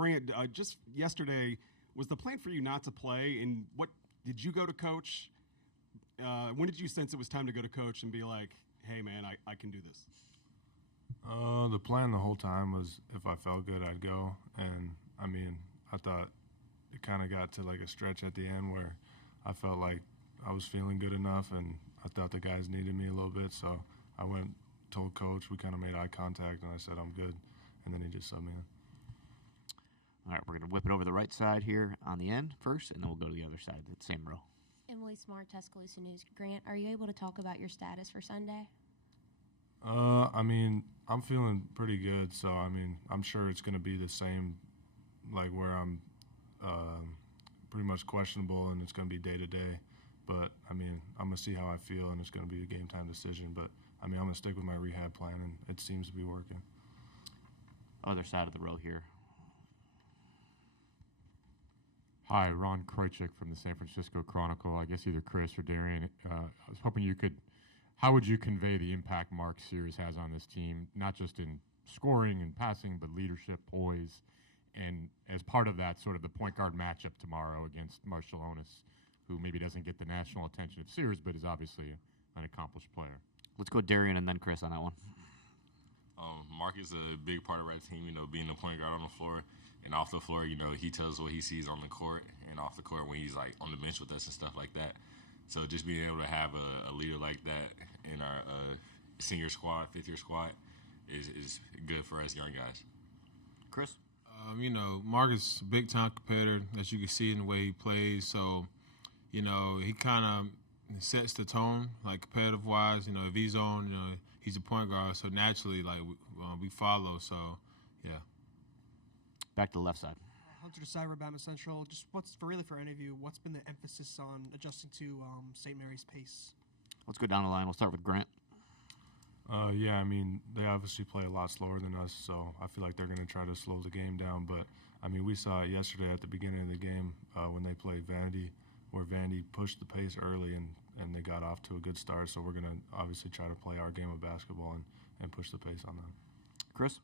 Grant, just yesterday, was the plan for you not to play? And what did you go to coach? When did you sense it was time to go to coach and be like, hey, man, I can do this? The plan the whole time was if I felt good, I'd go. And, I mean, I thought it kind of got to like a stretch at the end where I felt like I was feeling good enough and I thought the guys needed me a little bit. So I went, told coach, we kind of made eye contact, and I said I'm good. And then he just subbed me in. All right, we're going to whip it over the right side here on the end first, and then we'll go to the other side, the same row. Emily Smart, Tuscaloosa News. Grant, are you able to talk about your status for Sunday? I mean, I'm feeling pretty good, so, I mean, I'm sure it's going to be the same, like where I'm pretty much questionable and it's going to be day-to-day. But, I mean, I'm going to see how I feel, and it's going to be a game-time decision. But, I mean, I'm going to stick with my rehab plan, and it seems to be working. Other side of the row here. Hi, Ron Krojcik from the San Francisco Chronicle. I guess either Chris or Derrion. I was hoping you could, how would you convey the impact Mark Sears has on this team, not just in scoring and passing, but leadership, poise, and as part of that, sort of the point guard matchup tomorrow against Marciulionis, who maybe doesn't get the national attention of Sears, but is obviously an accomplished player. Let's go Derrion and then Chris on that one. Mark is a big part of our team, being the point guard on the floor. And off the floor, he tells what he sees on the court, and off the court when he's, like, on the bench with us and stuff like that. So just being able to have a leader like that in our senior squad, fifth-year squad, is good for us young guys. Chris? Mark is a big-time competitor, as you can see in the way he plays. So, he kind of sets the tone, like, competitive-wise. If he's on, he's a point guard. So, naturally, like, we follow. So, yeah. Back to the left side. Hunter Desai, Alabama Central. Just for any of you, what's been the emphasis on adjusting to St. Mary's pace? Let's go down the line. We'll start with Grant. Yeah, I mean, they obviously play a lot slower than us, so I feel like they're going to try to slow the game down. But, I mean, we saw it yesterday at the beginning of the game when they played Vandy, where Vandy pushed the pace early and they got off to a good start. So we're going to obviously try to play our game of basketball and push the pace on them. Chris?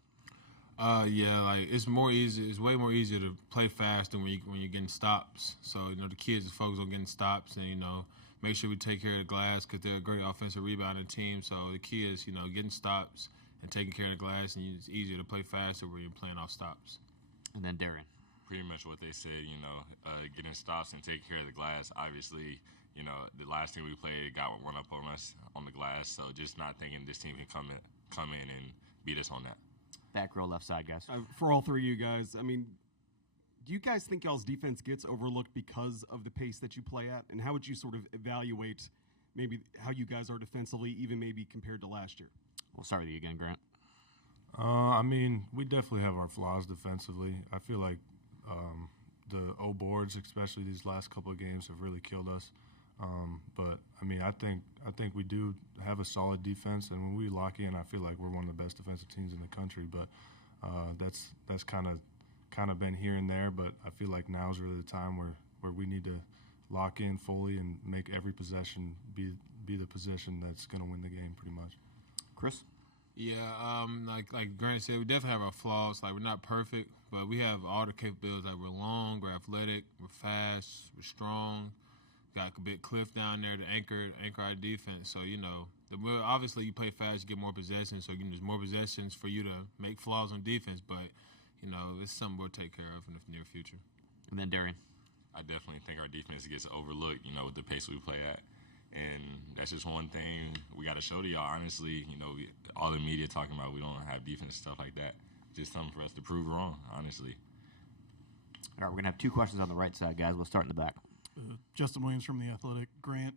Yeah, like it's more easy. It's way more easier to play fast than when you're getting stops. So the kids is focused on getting stops, and make sure we take care of the glass because they're a great offensive rebounding team. So the key is getting stops and taking care of the glass, and it's easier to play faster when you're playing off stops. And then Derrion. Pretty much what they said. Getting stops and taking care of the glass. Obviously, the last team we played got one up on us on the glass. So just not thinking this team can come in and beat us on that. Back row, left side, guys. For all three of you guys, I mean, do you guys think y'all's defense gets overlooked because of the pace that you play at? And how would you sort of evaluate maybe how you guys are defensively, even maybe compared to last year? We'll start with you again, Grant. I mean, we definitely have our flaws defensively. I feel like the O boards, especially these last couple of games, have really killed us. But I mean, I think we do have a solid defense, and when we lock in, I feel like we're one of the best defensive teams in the country. But that's kind of been here and there. But I feel like now is really the time where we need to lock in fully and make every possession be the possession that's going to win the game, pretty much. Chris? Yeah, like Grant said, we definitely have our flaws. Like, we're not perfect, but we have all the capabilities. Like, we're long, we're athletic, we're fast, we're strong. Got a big cliff down there to anchor our defense. So, obviously you play fast, you get more possessions. So, there's more possessions for you to make flaws on defense. But, it's something we'll take care of in the near future. And then Derrion. I definitely think our defense gets overlooked, with the pace we play at. And that's just one thing we got to show to y'all. Honestly, all the media talking about we don't have defense and stuff like that. Just something for us to prove wrong, honestly. All right, we're going to have two questions on the right side, guys. We'll start in the back. Justin Williams from The Athletic. Grant,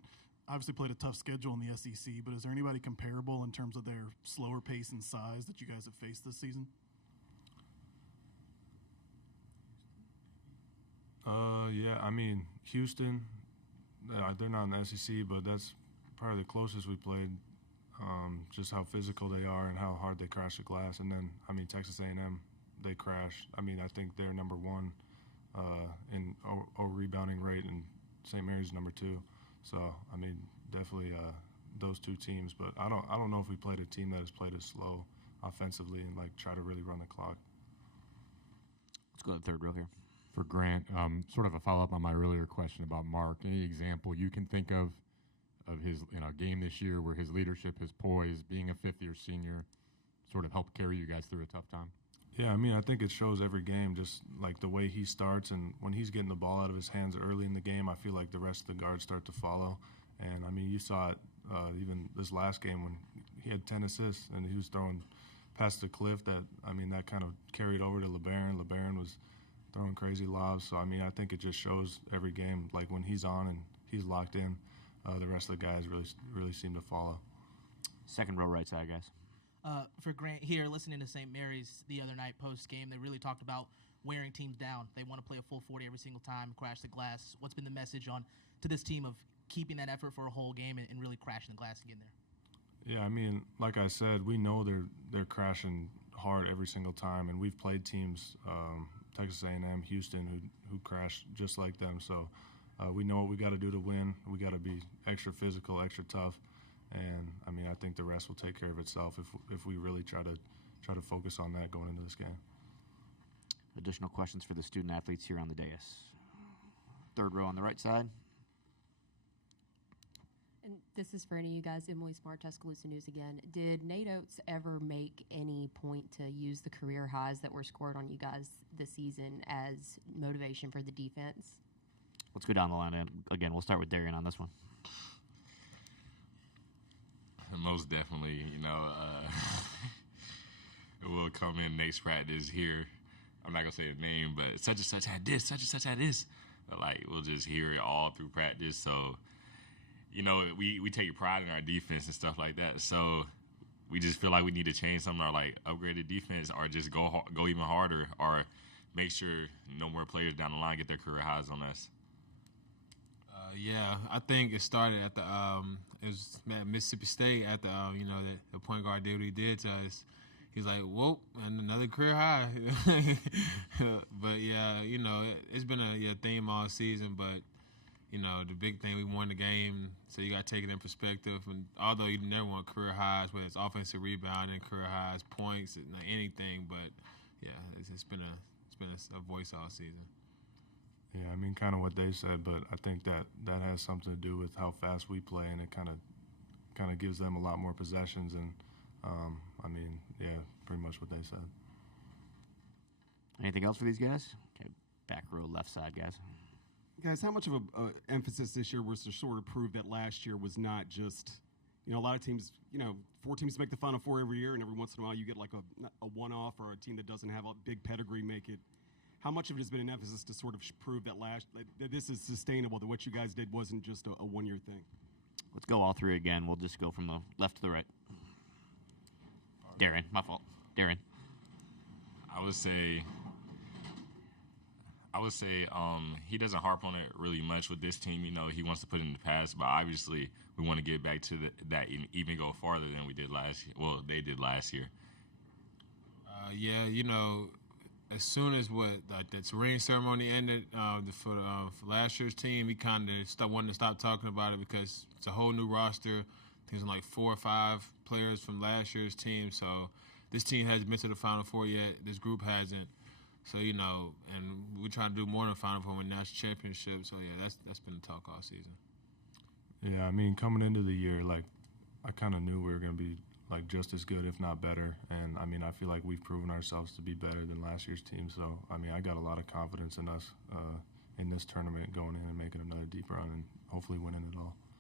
obviously played a tough schedule in the SEC, but is there anybody comparable in terms of their slower pace and size that you guys have faced this season? Yeah, I mean, Houston, they're not in the SEC, but that's probably the closest we played, just how physical they are and how hard they crash the glass. And then, I mean, Texas A&M, they crash. I mean, I think they're number one in rebounding rate, and St. Mary's number two. So, I mean, definitely those two teams. But I don't know if we played a team that has played as slow offensively and, like, try to really run the clock. Let's go to the third row here. For Grant, sort of a follow-up on my earlier question about Mark. Any example you can think of his game this year where his leadership, his poise, being a fifth-year senior, sort of helped carry you guys through a tough time? Yeah, I mean, I think it shows every game, just like the way he starts, and when he's getting the ball out of his hands early in the game, I feel like the rest of the guards start to follow. And, I mean, you saw it even this last game when he had 10 assists and he was throwing past the cliff that kind of carried over to LeBaron. LeBaron was throwing crazy lobs. So, I mean, I think it just shows every game, like when he's on and he's locked in, the rest of the guys really seem to follow. Second row right side, guys. For Grant here, listening to St. Mary's the other night post-game, they really talked about wearing teams down. They want to play a full 40 every single time, crash the glass. What's been the message to this team of keeping that effort for a whole game and really crashing the glass and getting there? Yeah, I mean, like I said, we know they're crashing hard every single time, and we've played teams, Texas A&M, Houston, who crash just like them. So we know what we got to do to win. We got to be extra physical, extra tough, and I mean, I think the rest will take care of itself if we really try to focus on that going into this game. Additional questions for the student athletes here on the dais. Third row on the right side. And this is for any of you guys. Emily Smart, Tuscaloosa News again. Did Nate Oates ever make any point to use the career highs that were scored on you guys this season as motivation for the defense? Let's go down the line. And again, we'll start with Derrion on this one. Most definitely, we'll come in next practice here. I'm not going to say the name, but such and such had this, such and such had this. But, we'll just hear it all through practice. So, we take pride in our defense and stuff like that. So we just feel like we need to change something or, upgrade the defense or just go even harder or make sure no more players down the line get their career highs on us. Yeah, I think it started at it was at Mississippi State at the point guard did what he did to us. He's like, whoa, and another career high. But, yeah, it's been a theme all season. But, the big thing, we won the game, so you got to take it in perspective. And although you never want career highs, whether it's offensive rebounding, career highs, points, anything. But, yeah, it's been a voice all season. Yeah, I mean, kind of what they said, but I think that has something to do with how fast we play, and it kind of gives them a lot more possessions, and pretty much what they said. Anything else for these guys? Okay, back row left side, guys. Guys, how much of a emphasis this year was to sort of prove that last year was not just, a lot of teams, 4 teams make the Final Four every year, and every once in a while you get like a one-off or a team that doesn't have a big pedigree make it. How much of it has been an emphasis to sort of prove that that this is sustainable, that what you guys did wasn't just a one-year thing? Let's go all three again. We'll just go from the left to the right. Derrion, my fault. Derrion. I would say he doesn't harp on it really much with this team. He wants to put it in the past, but obviously we want to get back to that even go farther than we did last year. Well, they did last year. As soon as that ring ceremony ended for last year's team, we kind of wanted to stop talking about it because it's a whole new roster. There's 4 or 5 players from last year's team, so this team hasn't been to the Final Four yet. This group hasn't. So, and we're trying to do more than Final Four with national championship. So, yeah, that's been the talk all season. Yeah, I mean, coming into the year, I kind of knew we were going to be, just as good, if not better. And, I feel like we've proven ourselves to be better than last year's team. So, I got a lot of confidence in us in this tournament going in and making another deep run and hopefully winning it all.